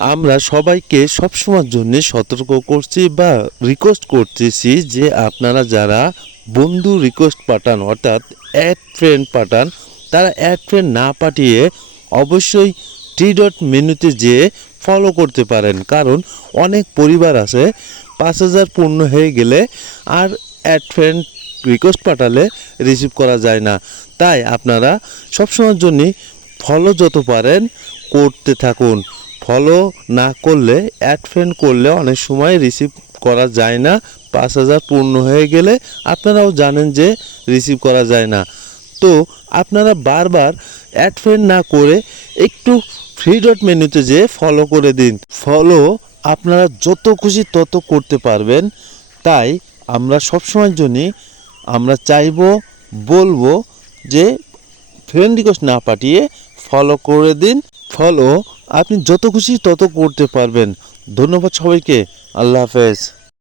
আমরা সবাইকে সবসময়ের জন্য সতর্ক করছি বা রিকোয়েস্ট করতেছি যে আপনারা যারা বন্ধু রিকোয়েস্ট পাঠান অর্থাৎ অ্যাড ফ্রেন্ড পাঠান, তারা অ্যাড ফ্রেন্ড না পাঠিয়ে অবশ্যই থ্রি ডট মেনুতে যেয়ে ফলো করতে পারেন। কারণ অনেক পরিবার আছে 5,000 পূর্ণ হয়ে গেলে আর অ্যাড ফ্রেন্ড রিকোয়েস্ট পাঠালে রিসিভ করা যায় না। তাই আপনারা সবসময়ের জন্য ফলো যত পারেন করতে থাকুন। ফলো না করলে অ্যাড ফ্রেন্ড করলে অনেক সময় রিসিভ করা যায় না। 5,000 পূর্ণ হয়ে গেলে আপনারাও জানেন যে রিসিভ করা যায় না। তো আপনারা বারবার অ্যাড ফ্রেন্ড না করে একটু থ্রি ডট মেনুতে যেয়ে ফলো করে দিন। ফলো আপনারা যত খুশি তত করতে পারবেন। তাই আমরা সবসময়ের জন্যই আমরা বলবো যে ফ্রেন্ড রিকোয়েস্ট না পাঠিয়ে ফলো করে দিন। ফলো আপনি যত খুশি তত করতে পারবেন। ধন্যবাদ সবাইকে। আল্লাহ হাফেজ।